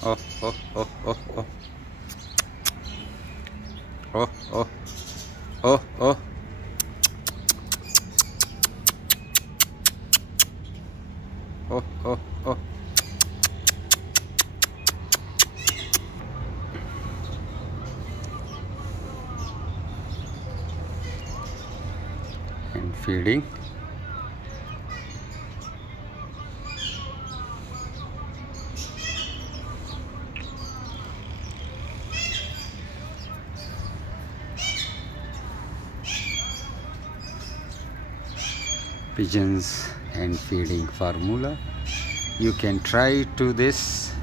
Oh, oh, oh, oh, oh. Oh, oh, oh, oh. Oh, oh, oh. And feeding. Pigeons and feeding formula. You can try to this.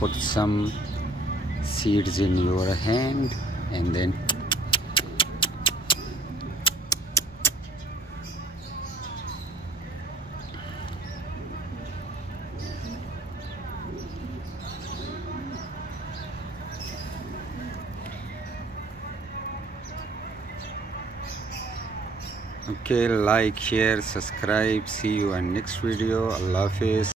Put some seeds in your hand and then okay, like, share, subscribe. See you in next video. Allah Hafiz.